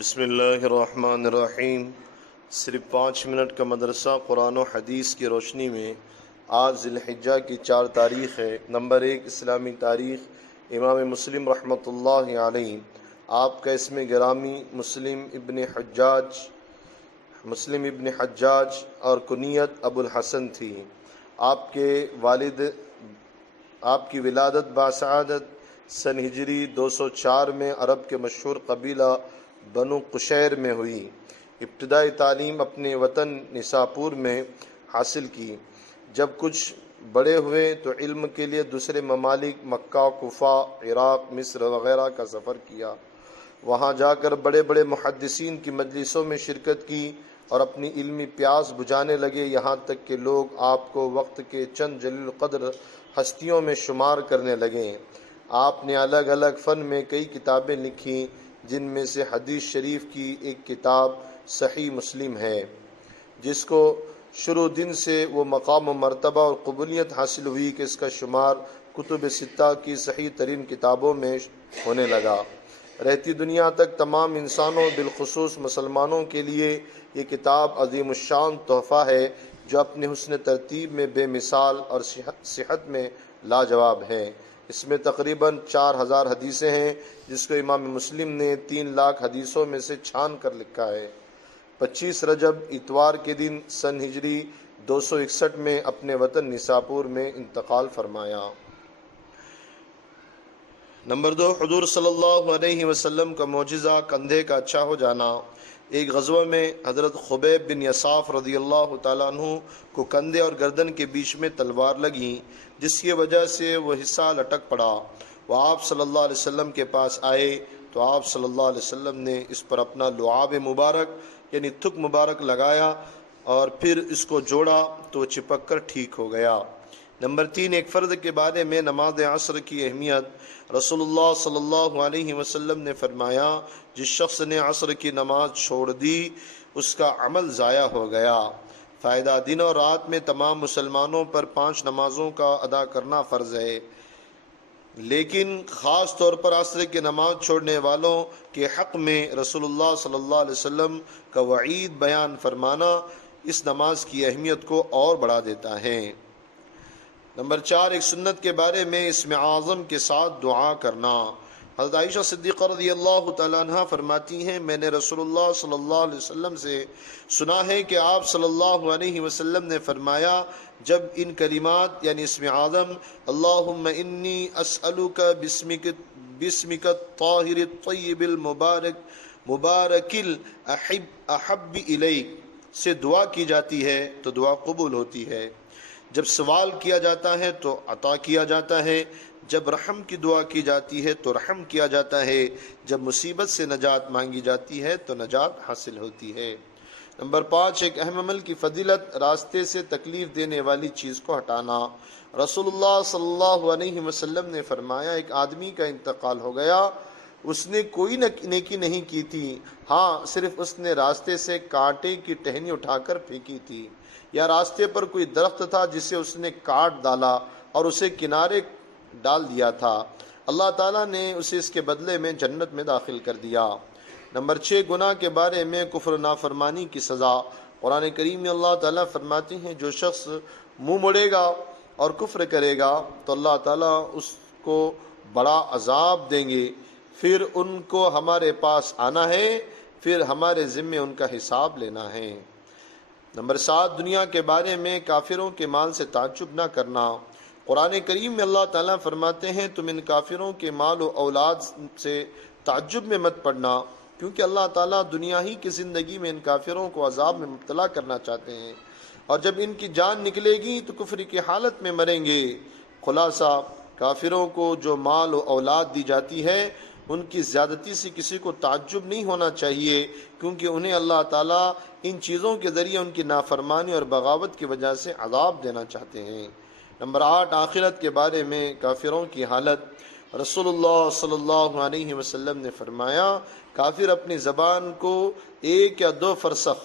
بسم اللہ الرحمن الرحیم۔ صرف 5 منٹ کا مدرسہ قرآن و حدیث کی روشنی میں آج ذی الحجہ کی 4 تاریخ ہے۔ نمبر 1 اسلامی تاریخ امام مسلم رحمۃ اللہ علیہ۔ آپ کا اسم گرامی مسلم ابن حجاج اور کنیت ابو الحسن تھی۔ آپ کے والد آپ کی ولادت باسعادت سن ہجری 204 میں عرب کے مشہور قبیلہ بنو قشیر میں ہوئی۔ ابتدائی تعلیم اپنے وطن نساپور میں حاصل کی۔ جب کچھ بڑے ہوئے تو علم کے لیے دوسرے ممالک مکہ، کوفہ، عراق، مصر وغیرہ کا سفر کیا۔ وہاں جا کر بڑے بڑے محدثین کی مجلسوں میں شرکت کی اور اپنی علمی پیاس بجھانے لگے، یہاں تک کہ لوگ آپ کو وقت کے چند جلیل القدر ہستیوں میں شمار کرنے لگے۔ آپ نے الگ الگ فن میں کئی کتابیں لکھی، جن میں سے حدیث شریف کی ایک کتاب صحیح مسلم ہے، جس کو شروع دن سے وہ مقام و مرتبہ اور قبولیت حاصل ہوئی کہ اس کا شمار کتب ستہ کی صحیح ترین کتابوں میں ہونے لگا۔ رہتی دنیا تک تمام انسانوں بالخصوص مسلمانوں کے لیے یہ کتاب عظیم الشان تحفہ ہے، جو اپنے حسن ترتیب میں بے مثال اور صحت میں لاجواب ہے۔ اس میں تقریباً 4000 حدیثیں ہیں، جس کو امام مسلم نے 3 لاکھ حدیثوں میں سے چھان کر لکھا ہے۔ 25 رجب اتوار کے دن سن ہجری 261 میں اپنے وطن نساپور میں انتقال فرمایا۔ نمبر 2 حضور صلی اللہ علیہ وسلم کا معجزہ کندھے کا اچھا ہو جانا۔ ایک غزوہ میں حضرت خبیب بن یصاف رضی اللہ تعالیٰ عنہ کو کندھے اور گردن کے بیچ میں تلوار لگی، جس کی وجہ سے وہ حصہ لٹک پڑا۔ وہ آپ صلی اللہ علیہ وسلم کے پاس آئے تو آپ صلی اللہ علیہ وسلم نے اس پر اپنا لعاب مبارک یعنی تھک مبارک لگایا اور پھر اس کو جوڑا تو چپک کر ٹھیک ہو گیا۔ نمبر 3 ایک فرد کے بارے میں نماز عصر کی اہمیت۔ رسول اللہ صلی اللہ علیہ وسلم نے فرمایا، جس شخص نے عصر کی نماز چھوڑ دی اس کا عمل ضائع ہو گیا۔ فائدہ، دن اور رات میں تمام مسلمانوں پر 5 نمازوں کا ادا کرنا فرض ہے، لیکن خاص طور پر عصر کی نماز چھوڑنے والوں کے حق میں رسول اللہ صلی اللہ علیہ وسلم کا وعید بیان فرمانا اس نماز کی اہمیت کو اور بڑھا دیتا ہے۔ نمبر 4 ایک سنت کے بارے میں اسم اعظم کے ساتھ دعا کرنا۔ حضرت عائشہ صدیقہ رضی اللہ تعالیٰ عنہ فرماتی ہیں، میں نے رسول اللہ صلی اللہ علیہ وسلم سے سنا ہے کہ آپ صلی اللہ علیہ وسلم نے فرمایا، جب ان کلمات یعنی اسم اعظم اللہم انی اسألک باسمک الطاہر الطیب المبارک الاحب الیک سے دعا کی جاتی ہے تو دعا قبول ہوتی ہے۔ جب سوال کیا جاتا ہے تو عطا کیا جاتا ہے، جب رحم کی دعا کی جاتی ہے تو رحم کیا جاتا ہے، جب مصیبت سے نجات مانگی جاتی ہے تو نجات حاصل ہوتی ہے۔ نمبر 5 ایک اہم عمل کی فضیلت، راستے سے تکلیف دینے والی چیز کو ہٹانا۔ رسول اللہ صلی اللہ علیہ وسلم نے فرمایا، ایک آدمی کا انتقال ہو گیا، اس نے کوئی نیکی نہیں کی تھی، ہاں صرف اس نے راستے سے کانٹے کی ٹہنی اٹھا کر پھینکی تھی، یا راستے پر کوئی درخت تھا جسے اس نے کاٹ ڈالا اور اسے کنارے ڈال دیا تھا، اللہ تعالیٰ نے اسے اس کے بدلے میں جنت میں داخل کر دیا۔ نمبر 6 گناہ کے بارے میں کفر و نافرمانی کی سزا۔ قرآن کریم میں اللہ تعالیٰ فرماتے ہیں، جو شخص منہ موڑے گا اور کفر کرے گا تو اللہ تعالیٰ اس کو بڑا عذاب دیں گے، پھر ان کو ہمارے پاس آنا ہے، پھر ہمارے ذمے ان کا حساب لینا ہے۔ نمبر 7 دنیا کے بارے میں کافروں کے مال سے تعجب نہ کرنا۔ قرآن کریم میں اللہ تعالیٰ فرماتے ہیں، تم ان کافروں کے مال و اولاد سے تعجب میں مت پڑنا، کیونکہ اللہ تعالیٰ دنیا ہی کی زندگی میں ان کافروں کو عذاب میں مبتلا کرنا چاہتے ہیں، اور جب ان کی جان نکلے گی تو کفر کی حالت میں مریں گے۔ خلاصہ، کافروں کو جو مال و اولاد دی جاتی ہے ان کی زیادتی سے کسی کو تعجب نہیں ہونا چاہیے، کیونکہ انہیں اللہ تعالیٰ ان چیزوں کے ذریعے ان کی نافرمانی اور بغاوت کی وجہ سے عذاب دینا چاہتے ہیں۔ نمبر 8 آخرت کے بارے میں کافروں کی حالت۔ رسول اللہ صلی اللہ علیہ وسلم نے فرمایا، کافر اپنی زبان کو 1 یا 2 فرسخ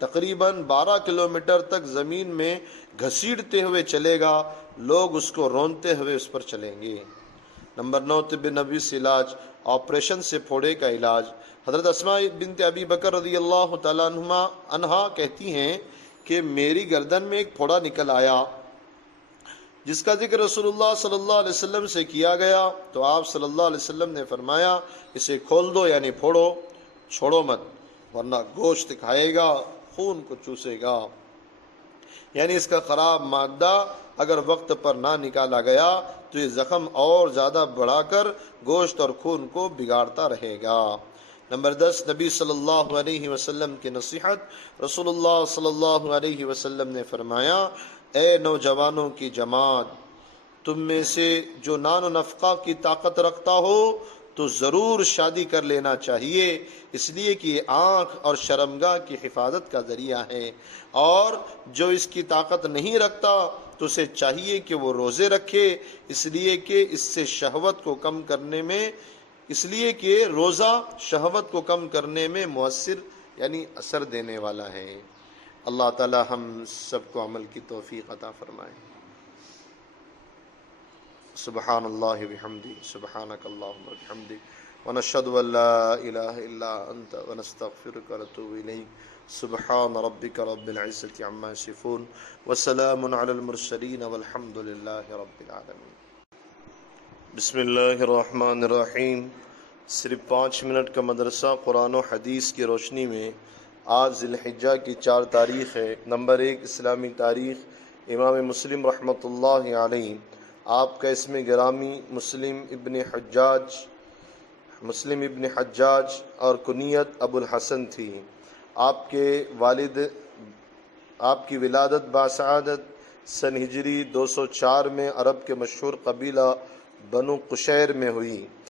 تقریباً 12 کلومیٹر تک زمین میں گھسیٹتے ہوئے چلے گا، لوگ اس کو رونتے ہوئے اس پر چلیں گے۔ نمبر 9 طب نبوی سے علاج۔ آپریشن سے پھوڑے کا علاج۔ حضرت اسماء بنت ابی بکر رضی اللہ تعالیٰ عنہا کہتی ہیں کہ میری گردن میں ایک پھوڑا نکل آیا جس کا ذکر رسول اللہ صلی اللہ علیہ وسلم سے کیا گیا تو آپ صلی اللہ علیہ وسلم نے فرمایا اسے کھول دو، یعنی پھوڑو، چھوڑو مت، ورنہ گوشت کھائے گا، خون کو چوسے گا، یعنی اس کا خراب مادہ اگر وقت پر نہ نکالا گیا تو یہ زخم اور زیادہ بڑھا کر گوشت اور خون کو بگاڑتا رہے گا۔ نمبر 10، نبی صلی اللہ علیہ وسلم کی نصیحت۔ رسول اللہ صلی اللہ علیہ وسلم نے فرمایا، اے نوجوانوں کی جماعت، تم میں سے جو نان و نفقہ کی طاقت رکھتا ہو تو ضرور شادی کر لینا چاہیے، اس لیے کہ یہ آنکھ اور شرمگاہ کی حفاظت کا ذریعہ ہے، اور جو اس کی طاقت نہیں رکھتا تو اسے چاہیے کہ وہ روزے رکھے، اس لیے کہ اس سے شہوت کو کم کرنے میں روزہ شہوت کو کم کرنے میں مؤثر یعنی اثر دینے والا ہے۔ اللہ تعالی ہم سب کو عمل کی توفیق عطا فرمائے۔ سبحان اللہ بحمدہ، سبحانک اللہم وبحمدک، ونشہد ان لا الہ الا انت ونستغفرک ونتوب الیک۔ سبحان ربک رب العزۃ عما یصفون وسلام علی المرسلین والحمد للہ رب العالمین۔ بسم اللہ الرحمن الرحیم۔ صرف 5 منٹ کا مدرسہ قرآن و حدیث کی روشنی میں آج ذی الحجہ کی 4 تاریخ ہے۔ نمبر 1، اسلامی تاریخ، امام مسلم رحمۃ اللہ علیہ، آپ کا اسم گرامی مسلم ابن حجاج اور کنیت ابو الحسن تھی۔ آپ کے والد، آپ کی ولادت باسعادت سن ہجری 204 میں عرب کے مشہور قبیلہ بنو قشیر میں ہوئی۔